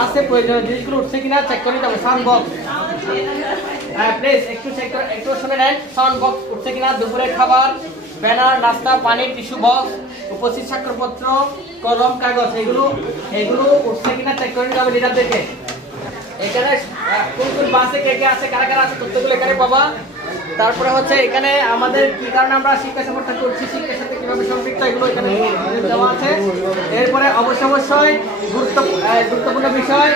আছে প্রয়োজনীয় জিনিসগুলো উঠছে কিনা চেক করে নিতে হবে। সাউন্ড বক্স, প্লিজ একটু চেক করে, একটু শুনে নেন। সাউন্ড বক্স উঠছে কিনা, দুপুরের খাবার, ব্যানার, নাস্তা, পানি, টিস্যু বক্স, উপস্থিত স্বাক্ষরপত্র, কলম, কাগজ, এগুলো উঠছে কিনা চেক করে নিতে হবে লিডারদেরকে। এখানে কোন কোন বাসে কে কে আছে, কারা কারা আছে, তথ্যগুলো এখানে পাবা। তারপরে হচ্ছে এখানে আমাদের কি কারণে আমরা শিক্ষা সমর্থন করছি, শিক্ষার সাথে কিভাবে সম্পৃক্ত, এগুলো এখানে দেওয়া আছে। এরপরে অবশ্যই গুরুত্বপূর্ণ বিষয়,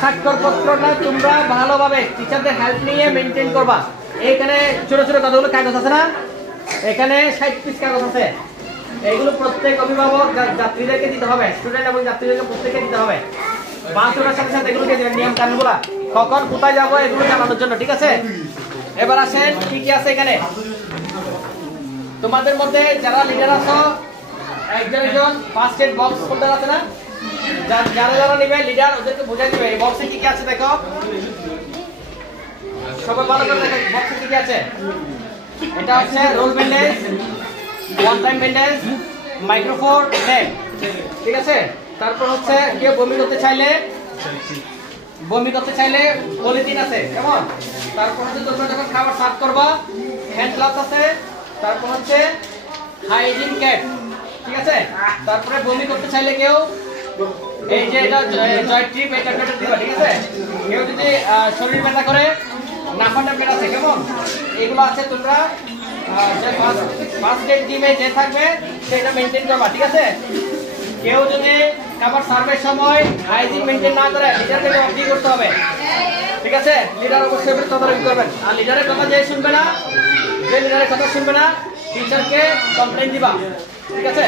স্বাক্ষরপত্রটা তোমরা ভালোভাবে টিচারদের হেল্প নিয়ে মেনটেন করবা। এইখানে ছোট ছোট কতগুলো কাগজ আছে না, এখানে 60 পিস কাগজ আছে। এইগুলো প্রত্যেক অভিভাবক যাত্রীদেরকে দিতে হবে, স্টুডেন্ট এবং যাত্রীদেরকে প্রত্যেককে দিতে হবে। বাসটার সাথে সাথে এগুলোকে নিয়ম কানুনগুলা, কখন কোথায় যাবো এগুলো জানানোর জন্য, ঠিক আছে? এবার আসেন কি কি আছে এখানে। তোমাদের মধ্যে যারা লিডার আছো, একজন ফার্স্ট এড বক্স হোল্ডার আছে না, যারা যারা নিবে লিডার ওদেরকে বুঝাই দিবে এই বক্সে কি কি আছে। দেখো সবাই ভালো করে দেখো বক্সে কি কি আছে। এটা হচ্ছে roll bandage, one time bandage, microphone, name, ঠিক আছে? তারপর হচ্ছে কেউ বমি করতে চাইলে পলিথিন আছে, কেমন? তারপর হচ্ছে তোমরা যখন খাবার সার্ভ করবা হ্যান্ড গ্লাভস আছে। তারপর হচ্ছে হাইজিন ক্যাপ, ঠিক আছে? তারপরে বমি করতে চাইলে কেউ এই যে এটা জয় ট্রিপ, এই ট্যাবলেটটা দিবা, ঠিক আছে? কেউ যদি শরীর ব্যথা করে নাফা ট্যাবলেট আছে, কেমন? এগুলো আছে। তোমরা যে ফার্স্ট এড টিমে যে থাকবে সেটা মেনটেন করবা, ঠিক আছে? কেউ যদি খাবার সার্ভের সময় হাইজিন মেনটেন না করে লিডারকে অবধি করতে হবে, ঠিক আছে? লিডার অবশ্যই তদারকি করবেন। আর লিডারের কথা যে লিডারের কথা শুনবে না টিচারকে কমপ্লেইন দিবা, ঠিক আছে?